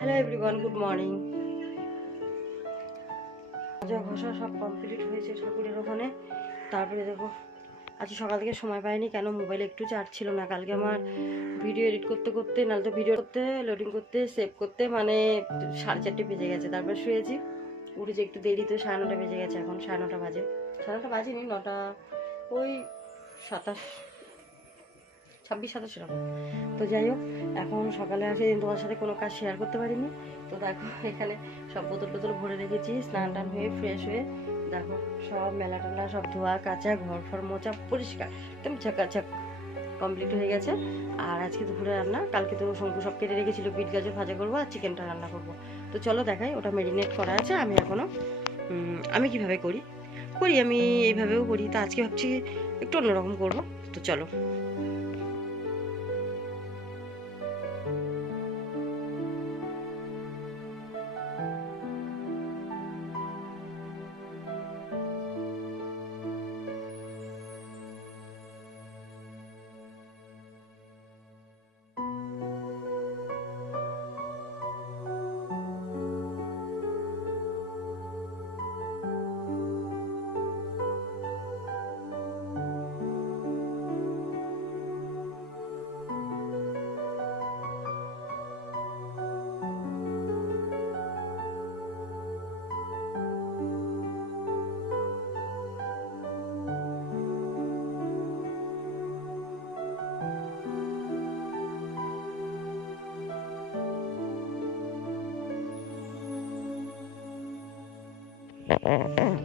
Hello everyone good morning যা ঘষা সব কমপ্লিট হয়েছে ঠাকুরের ওখানে। তারপরে দেখো, আজ সকাল থেকে সময় পাইনি কেন মোবাইলে একটু চার্জ ছিল না। কালকে আমার ভিডিও এডিট করতে করতে, নাহলে তো ভিডিও করতে লোডিং করতে সেভ করতে মানে সাড়ে চারটে বেজে গেছে। তারপর শুয়েছি, উঠেছি একটু দেরি, তো সাড়ে নটা বেজে গেছে এখন, সাড়ে নটা বাজে। সাড়ে নটা বাজেনি, নটা, ওই সাতাশ ছাব্বিশ সাতাশ এরকম। তো যাই হোক, এখন সকালে আসে তোমার সাথে কোনো কাজ শেয়ার করতে পারিনি। তো দেখো, এখানে সব বোতল টোতল ভরে রেখেছি, স্নান টান হয়ে ফ্রেশ হয়ে দেখো, সব মেলা টেলা, সব ধোয়া, কাচা, ঘর ফর মোচা পরিষ্কার, একদম ঝাঁকাঝাক কমপ্লিট হয়ে গেছে। আর আজকে দুপুরে রান্না, কালকে তো শঙ্কু সব কেটে রেখেছিল পিট গাজর ভাজা করব আর চিকেনটা রান্না করব। তো চলো দেখাই, ওটা মেরিনেট করা আছে, আমি এখনও আমি কীভাবে করি? করি, আমি এইভাবেও করি, তো আজকে ভাবছি একটু অন্যরকম করব। তো চলো।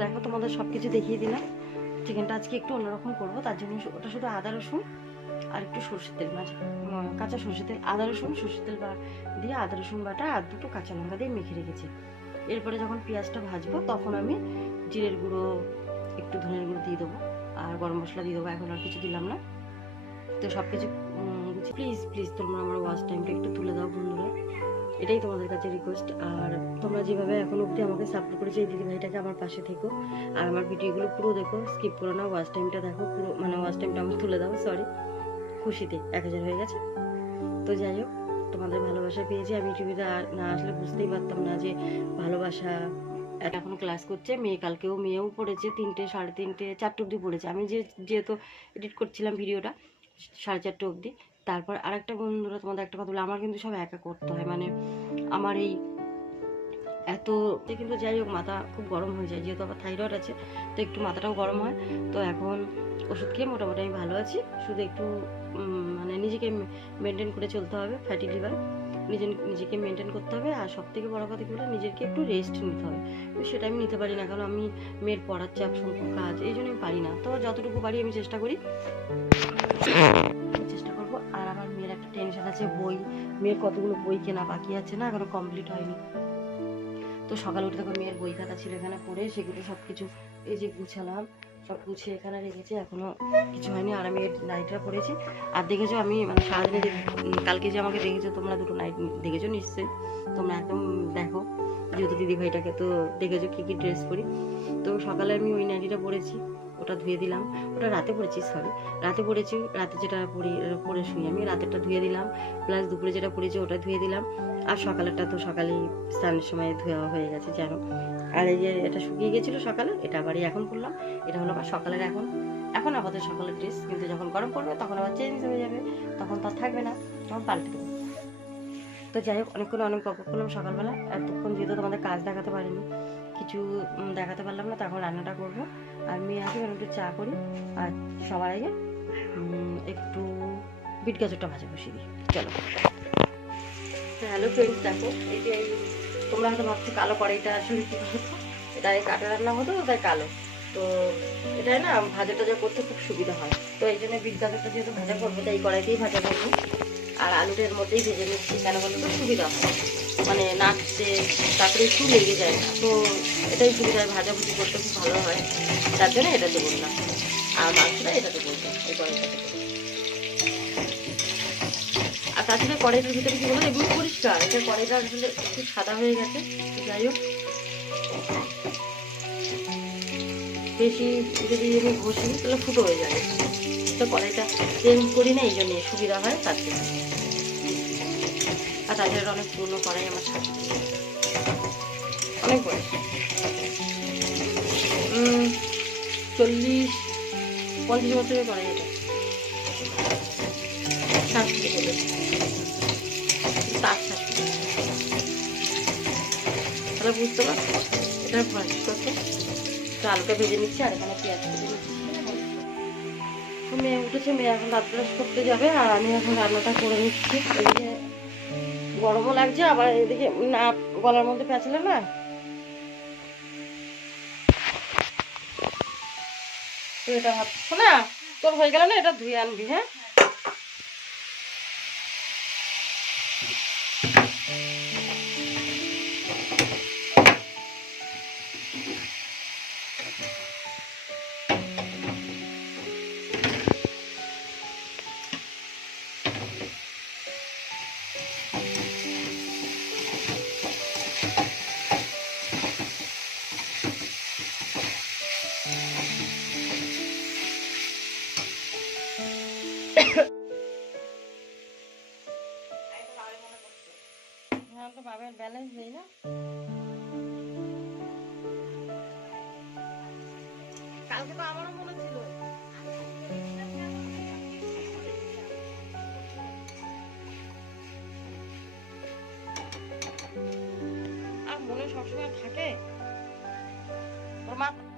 দেখো তোমাদের সব কিছু দেখিয়ে দিলাম। চিকেনটা আজকে একটু অন্যরকম করব, তার জন্য ওটা শুধু আদা, রসুন আর একটু সর্ষের তেল মাছ কাঁচা সর্ষের তেল, আদা, রসুন, সর্ষের তেল বা দিয়ে আদা, রসুন বাটা আর দুটো কাঁচা লঙ্কা দিয়ে মেখে রেখেছি। এরপরে যখন পেঁয়াজটা ভাজবো, তখন আমি জিরের গুঁড়ো, একটু ধনের গুঁড়ো দিয়ে দেবো আর গরম মশলা দিয়ে দেবো, এখন আর কিছু দিলাম না। তো সব কিছু প্লিজ প্লিজ তোমরা আমার ওয়াচ টাইমটা একটু তুলে দাও বন্ধুরা। এটাই তোমাদের কাছে রিকোয়েস্ট আর তোমরা যেভাবে এখন অবধি আমাকে সাপোর্ট করেছ এই দিদিভাইটাকে আমার পাশে থেকো। আর আমার ভিডিওগুলো পুরো দেখো স্কিপ করো না ওয়াচ টাইমটা দেখো, পুরো মানে ওয়াচ টাইমটা আমার তুলে দাও সরি খুশিতে, এক হাজার হয়ে গেছে। তো যাই হোক, তোমাদের ভালোবাসা পেয়েছি আমি টিভিতে না আসলে বুঝতেই পারতাম না যে ভালোবাসা। একটা এখন ক্লাস করছে, মেয়ে কালকেও মেয়েও পড়েছে, তিনটে, সাড়ে তিনটে, চারটে অবধি পড়েছে। আমি যে যেহেতু এডিট করছিলাম ভিডিওটা, সাড়ে চারটে অবধি। তারপর আরেকটা বন্ধুরা তোমাদের একটা কথা বলে, আমার কিন্তু সব একা করতে হয়। মানে আমার এই এত কিন্তু যাই হোক, মাথা খুব গরম হয়ে যায়। যেহেতু আবার থাইরয়েড আছে, তো একটু মাথাটাও গরম হয়। তো এখন ওষুধ খেয়ে মোটামুটি আমি ভালো আছি। শুধু একটু মানে নিজেকে মেনটেন করে চলতে হবে ফ্যাটি লিভার নিজে, নিজেকে মেনটেন করতে হবে। আর সব থেকে বড় কথা কি বলে নিজেকে একটু রেস্ট নিতে হবে। সেটা আমি নিতে পারি না, কারণ আমি মেয়ের পড়ার চাপ সংখ্যক কাজ, এই জন্য আমি পারি না। তো যতটুকু পারি আমি চেষ্টা করি। আছে বই, মেয়ের কতগুলো বই কেনা বাকি আছে না, এখনও কমপ্লিট হয়নি। তো সকালে উঠে দেখো মেয়ের বই খাতা ছিল এখানে পড়ে, সেগুলো সব কিছু এই যে গুছালাম, সব গুছিয়ে এখানে রেখেছি, এখনও কিছু হয়নি, আর আমি নাইটটা পড়েছি। আর দেখেছ আমি মানে সারাদিনে কালকে যে আমাকে দেখেছ, তোমরা দুটো নাইট দেখেছ নিশ্চয়ই। তোমরা একদম দেখো, যেহেতু দিদি ভাইটাকে তো দেখেছ কী কী ড্রেস পরি। তো সকালে আমি ওই নাইটিটা পরেছি ওটা ধুয়ে দিলাম। ওটা রাতে পরেছি সরি রাতে পড়েছি, রাতে যেটা পরি পরে শুই। আমি রাতেরটা ধুয়ে দিলাম প্লাস দুপুরে যেটা পরেছি ওটা ধুয়ে দিলাম। আর সকালেরটা তো সকালেই স্নানের সময় ধোয়া হয়ে গেছে জানো আর এই যে এটা শুকিয়ে গেছিল সকালে, এটা আবার এই এখন করলাম। এটা হলো আবার সকালের এখন। এখন আপাতত সকালের ড্রেস কিন্তু যখন গরম পড়বে তখন আবার চেঞ্জ হয়ে যাবে। তখন তো থাকবে না, তখন পাল্টে দেবো। তো যাই হোক, অনেকক্ষণ অনেক গল্প করলাম সকালবেলা। এতক্ষণ যেহেতু তোমাদের কাজ দেখাতে পারিনি, কিছু দেখাতে পারলাম না তখন রান্নাটা করব। আর মেয়ে আসবে একটু চা করি। আর সবার আগে একটু বিট গাজরটা ভাজা বসিয়ে দিই। চলো। হ্যালো ফ্রেন্ডস দেখো, এই যে তোমরা হয়তো ভাবছ কালো কড়াইটা আসলে কি বলতো? এটা এই কাটা রান্না হতো তাই কালো। তো এটা না, ভাজা টাজা করতে খুব সুবিধা হয়। তো এই জন্য বিট গাজরটা যেহেতু ভাজা করব, তাই কড়াইতেই ভাজা করব। আর আলুটা এর মধ্যেই ভেজে নিচ্ছি, কেন বলতো? সুবিধা হয়। মানে নাড়তে তারপরে একটু লেগে যায় না। তো এটাই সুবিধা ভাজাভুজি করতে খুব ভালো হয়। তার জন্য এটাতে বললাম। আর মাংসটা এটাতে বলতাম এই কড়াইটাতে। আর তাছাড়া কড়াইটার ভিতরে কি বলো এগুলো পরিষ্কার। এটা কড়াইটা আসলে একটু সাদা হয়ে গেছে। যাই হোক। বেশি যদি আমি ঘষি, তাহলে ফুটো হয়ে যাবে। তো কড়াইটা চেঞ্জ করি না, এই জন্যে সুবিধা হয় তার জন্য। আর তাদের অনেক পুরনো করাই আমার শাশুড়ি অনেক বয়স চল্লিশ পঞ্চাশ বছরের করাই এটা। শাশুড়ি বলে তার শাশুড়ি তাহলে বুঝতে পারছ? এটার বয়স কত তো আলুটা ভেজে নিচ্ছি আর এখানে পেঁয়াজ কেটে নিচ্ছি। মেয়ে উঠেছে মেয়ে এখন দাঁত ব্রাশ করতে যাবে আর আমি এখন রান্নাটা করে নিচ্ছি। এদিকে গরমও লাগছে, আবার এদিকে না, গলার মধ্যে পেঁচলে না? তুই এটা ভাবছ না? তোর হয়ে গেল না এটা ধুয়ে আনবি হ্যাঁ? হ্যাঁ más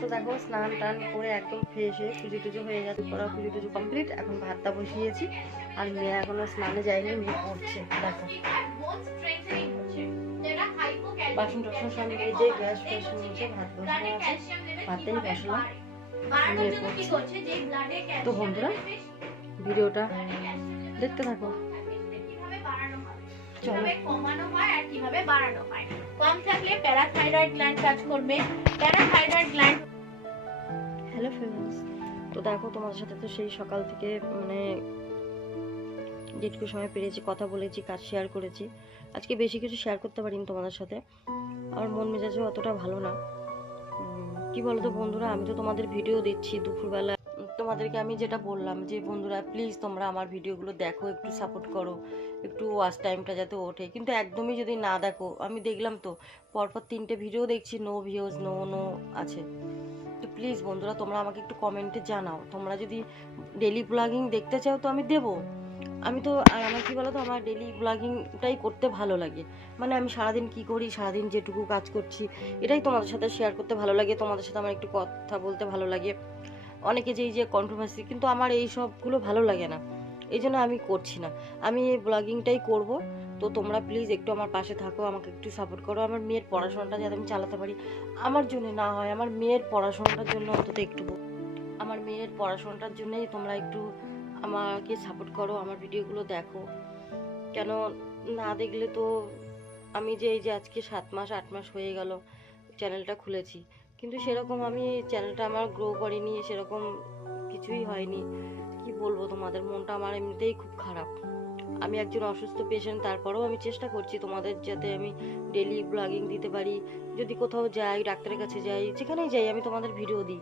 তো দেখো, স্নান টান করে একদম ফ্রেশ হয়ে পুজো টুজো হয়ে গেছে। পড়া পুজো টুজো কমপ্লিট এখন ভাতটা বসিয়েছি। আর মেয়ে এখনও স্নানে যায়নি, মেয়ে পড়ছে, দেখো। বাসন টাসন সব মেজে, গ্যাস ফ্যাস মুছে ভাত বসানো আছে। ভাতেই বসলাম। মেয়ে তো বন্ধুরা, ভিডিওটা দেখতে থাকো। কীভাবে কমানো হয় আর কীভাবে বাড়ানো হয়? কম থাকলে প্যারাথাইরয়েড গ্ল্যান্ড কাজ করবে। প্যারাথাইরয়েড গ্ল্যান্ড হ্যালো ফ্রেন্ডস তো দেখো তোমাদের সাথে তো সেই সকাল থেকে মানে যেটুকু সময় পেরেছি কথা বলেছি কাজ শেয়ার করেছি। আজকে বেশি কিছু শেয়ার করতে পারিনি তোমাদের সাথে। আমার মন মেজাজও অতটা ভালো না। কি বলো তো বন্ধুরা আমি তো তোমাদের ভিডিও দিচ্ছি দুপুরবেলা। উম, তোমাদেরকে আমি যেটা বললাম যে বন্ধুরা প্লিজ তোমরা আমার ভিডিওগুলো দেখো একটু সাপোর্ট করো একটু ওয়াচ টাইমটা যাতে ওঠে। কিন্তু একদমই যদি না দেখো আমি দেখলাম তো পরপর তিনটে ভিডিও দেখছি নো ভিউজ নো নো আছে। তো প্লিজ বন্ধুরা তোমরা আমাকে একটু কমেন্টে জানাও। তোমরা যদি ডেলি ব্লগিং দেখতে চাও তো আমি দেবো। আমি তো আর আমার কি বলো তো আমার ডেলি ব্লগিংটাই করতে ভালো লাগে। মানে আমি সারাদিন কি করি সারাদিন যেটুকু কাজ করছি এটাই তোমাদের সাথে শেয়ার করতে ভালো লাগে তোমাদের সাথে আমার একটু কথা বলতে ভালো লাগে। অনেকে যে এই যে কন্ট্রোভার্সি কিন্তু আমার এই সবগুলো ভালো লাগে না। এই জন্য আমি করছি না। আমি এই ব্লগিংটাই করব। তো তোমরা প্লিজ একটু আমার পাশে থাকো, আমাকে একটু সাপোর্ট করো। আমার মেয়ের পড়াশোনাটা যাতে আমি চালাতে পারি। আমার জন্য না হয়, আমার মেয়ের পড়াশোনাটার জন্য অন্তত একটু। আমার মেয়ের পড়াশোনাটার জন্যই তোমরা একটু আমাকে সাপোর্ট করো, আমার ভিডিওগুলো দেখো। কেন না দেখলে তো আমি যে এই যে আজকে সাত মাস, আট মাস হয়ে গেল চ্যানেলটা খুলেছি। কিন্তু সেরকম আমি চ্যানেলটা আমার গ্রো করিনি, সেরকম কিছুই হয়নি। কি বলব তোমাদের, মনটা আমার এমনিতেই খুব খারাপ। আমি একজন অসুস্থ পেশেন্ট তারপরেও আমি চেষ্টা করছি তোমাদের যাতে আমি ডেলি ব্লগিং দিতে পারি। যদি কোথাও যাই, ডাক্তারের কাছে যাই, যেখানেই যাই, আমি তোমাদের ভিডিও দিই।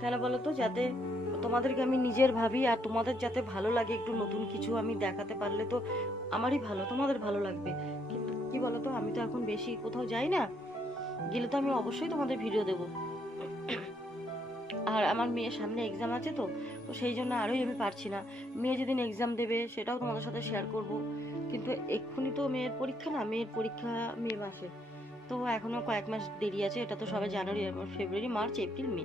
কেন বলো তো যাতে তোমাদেরকে আমি নিজের ভাবি, আর তোমাদের যাতে ভালো লাগে, একটু নতুন কিছু আমি দেখাতে পারলে তো আমারই ভালো, তোমাদের ভালো লাগবে। কিন্তু কি বলো তো আমি তো এখন বেশি কোথাও যাই না। গেলে তো আমি অবশ্যই তোমাদের ভিডিও দেব। আর আমার মেয়ের সামনে এক্সাম আছে তো তো সেই জন্য আরোই আমি পারছি না। মেয়ে যেদিন এক্সাম দেবে সেটাও তোমাদের সাথে শেয়ার করব। কিন্তু এক্ষুনি তো মেয়ের পরীক্ষা না, মেয়ের পরীক্ষা মে মাসে। তো এখনও কয়েক মাস দেরি আছে, এটা তো সবে জানুয়ারি ফেব্রুয়ারি মার্চ এপ্রিল মে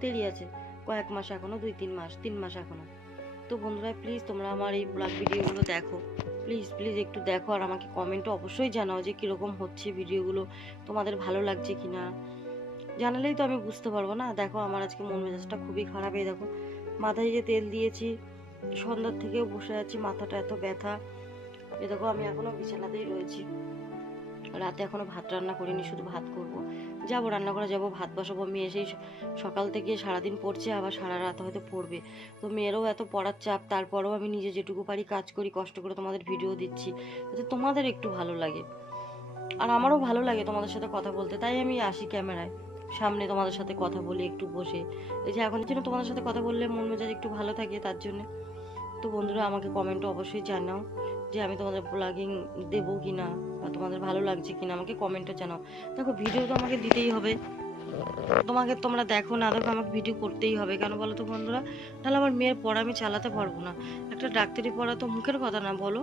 দেরি আছে, কয়েক মাস এখনও দুই, তিন মাস তিন মাস এখনও তো বন্ধুরা প্লিজ তোমরা আমার এই ব্লগ ভিডিওগুলো দেখো। প্লিজ প্লিজ একটু দেখো আর আমাকে কমেন্টে অবশ্যই জানাও যে কীরকম হচ্ছে ভিডিওগুলো, তোমাদের ভালো লাগছে কি না জানালেই তো আমি বুঝতে পারব না। দেখো আমার আজকে মন মেজাজটা খুবই খারাপ, এই দেখো। মাথায় যে তেল দিয়েছি, সন্ধ্যার থেকেও বসে আছি, মাথাটা এত ব্যথা। এ দেখো আমি এখনও বিছানাতেই রয়েছি। রাতে এখনও ভাত রান্না করিনি, শুধু ভাত করব। যাব, রান্না করে যাব, ভাত বসাবো মেয়ে সেই সকাল থেকে সারাদিন পড়ছে, আবার সারা রাত হয়তো পড়বে। তো মেয়েরও এত পড়ার চাপ, তারপরেও আমি নিজে যেটুকু পারি কাজ করি, কষ্ট করে তোমাদের ভিডিও দিচ্ছি। যাতে তোমাদের একটু ভালো লাগে। আর আমারও ভালো লাগে তোমাদের সাথে কথা বলতে, তাই আমি আসি ক্যামেরায়। সামনে তোমাদের সাথে কথা বলি, একটু বসে। এই যে এখন জন্য তোমাদের সাথে কথা বললে মন মেজাজ একটু ভালো থাকে, তার জন্য। তো বন্ধুরা, আমাকে কমেন্টে অবশ্যই জানাও। যে আমি তোমাদের ব্লগিং দেবো কি না বা তোমাদের ভালো লাগছে কি না আমাকে কমেন্টে জানাও। দেখো ভিডিও তো আমাকে দিতেই হবে। তোমাকে তোমরা দেখো না, দেখো আমাকে ভিডিও করতেই হবে। কেন বলো তো বন্ধুরা? তাহলে আমার মেয়ের পড়া আমি চালাতে পারব না। একটা ডাক্তারি পড়া তো মুখের কথা না, বলো।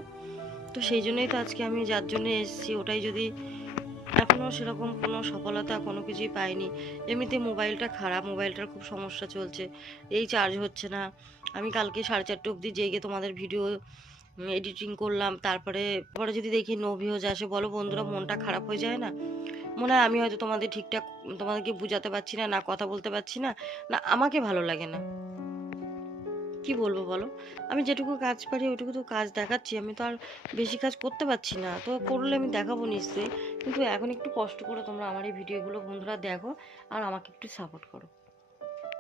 তো সেই জন্যই তো আজকে আমি যার জন্য এসেছি, ওটাই যদি এখনও সেরকম কোনো সফলতা কোনো কিছুই পাইনি। এমনিতে মোবাইলটা খারাপ, মোবাইলটার খুব সমস্যা চলছে। এই চার্জ হচ্ছে না। আমি কালকে সাড়ে চারটে অবধি জেগে তোমাদের ভিডিও এডিটিং করলাম, তারপরে, পরে যদি দেখি নো আসে বলো, বন্ধুরা, মনটা খারাপ হয়ে যায় না? মনে হয় আমি হয়তো তোমাদের ঠিকঠাক, তোমাদেরকে বোঝাতে পারছি না না কথা বলতে পারছি না না, আমাকে ভালো লাগে না। কি বলব বলো? আমি যেটুকু কাজ পারি ওইটুকু তো কাজ দেখাচ্ছি, আমি তো আর বেশি কাজ করতে পারছি না। তো করলে আমি দেখাবো নিশ্চয়ই, কিন্তু এখন একটু কষ্ট করে তোমরা আমার এই ভিডিওগুলো বন্ধুরা দেখো, আর আমাকে একটু সাপোর্ট করো।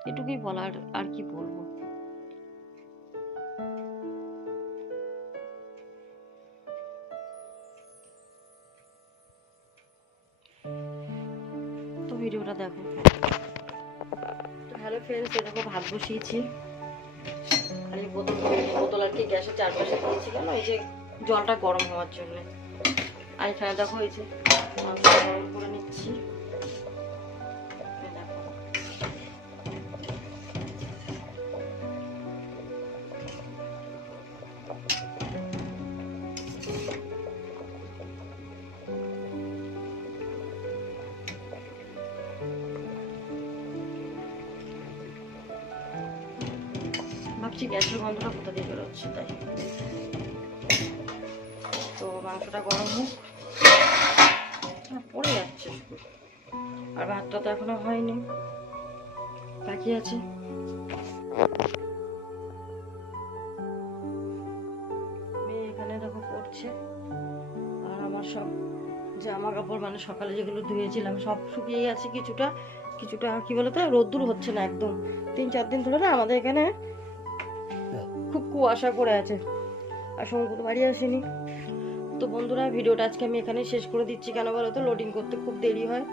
এটুকুই বলার আর কি বলব। ভিডিওটা দেখো। তো হ্যালো ফ্রেন্ডস দেখো ভাত বসিয়েছি। আর বোতল বোতল আর কি গ্যাসের চারপাশে দিয়েছি কেন? এই যে জলটা গরম হওয়ার জন্য। আর এখানে দেখো এই যে মাংস গরম করে নিচ্ছি। ভাবছি গ্যাসের গন্ধটা কোথা দিয়ে বেরোচ্ছে, তাই। তো মাংসটা গরম হোক। পড়ে যাচ্ছে আর ভাতটা তো এখনও হয়নি। বাকি আছে। মেয়ে এখানে দেখো পড়ছে। আর আমার সব জামা কাপড় মানে সকালে যেগুলো ধুয়েছিলাম, সব শুকিয়ে গেছে কিছুটা। কিছুটা কি বলতো? রোদ্দুর হচ্ছে না একদম। তিন, চার দিন ধরে না আমাদের এখানে খুব কুয়াশা করে আছে। আর শঙ্কু তো বাড়ি আসেনি। তো বন্ধুরা, ভিডিওটা আজকে আমি এখানে শেষ করে দিচ্ছি। কেন বলো তো লোডিং করতে খুব দেরি হয়।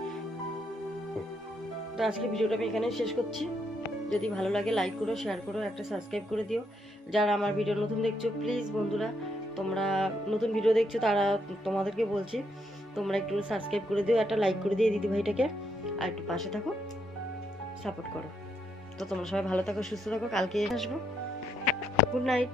তো আজকে ভিডিওটা আমি এখানে শেষ করছি। যদি ভালো লাগে লাইক করো শেয়ার করো, একটা সাবস্ক্রাইব করে দিও। যারা আমার ভিডিও নতুন দেখছ প্লিজ বন্ধুরা, তোমরা নতুন ভিডিও দেখছ, তারা তোমাদেরকে বলছি, তোমরা একটু সাবস্ক্রাইব করে দিও, একটা লাইক করে দিও দিদি ভাইটাকে। আর একটু পাশে থাকো সাপোর্ট করো। তো তোমরা সবাই ভালো থাকো, সুস্থ থাকো, কালকে আসব। Good night.